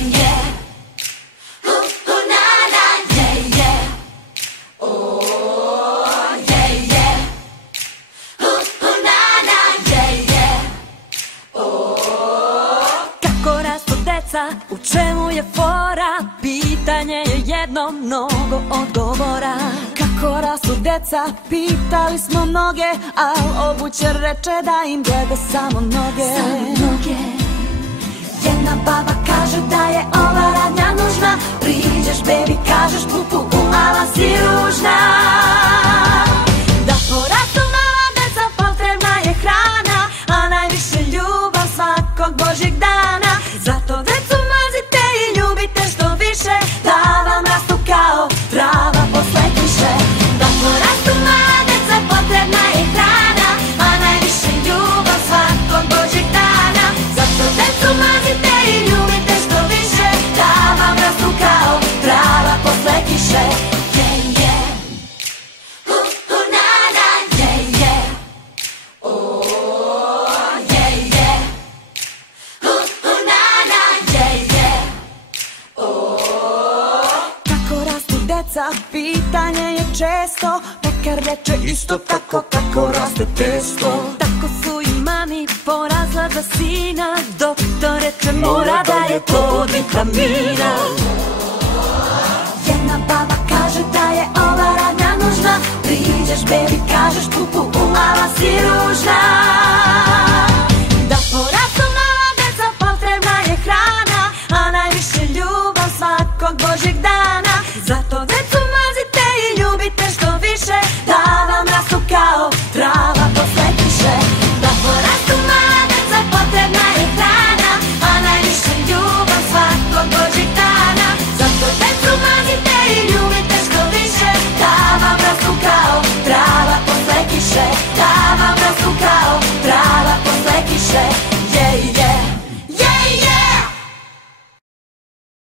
yeah. Na na, yeah, yeah. Oh, yeah, yeah. Na na, yeah, yeah. Kako rastu deca, u čemu je fora? Pitanje je jedno, mnogo odgovora. Kako rastu deca, pitali smo mnoge, al obućar reče da im gleda samo noge. Jedna baba kaže da je ova radnja nužna. Priđeš baby, kažeš pu, ala si ružna. Da porastu mala deca, potrebna je hrana, a najviše ljubav svakog božjeg dana. Zato decu mazite i ljubite što više, da vam rastu kao trava posle kiše. Da porastu mala deca, potrebna je hrana, a najviše ljubav svakog božjeg dana. Zato decu mazite i ljubite što više, da vam rastu kao trava posle kiše. Yeah, yeah. Na na, yeah, yeah. Oh, yeah, yeah. Na na, yeah, yeah. Kako rastu deca, pitanje je često, pekar reče isto tako kako raste testo. Tako su i mami porazla za sina, doktor reče mora da je to od vitamina. Jedna baba kaže da je ova radnja nužna. Priđeš baby, kažeš pu, ala si ružna.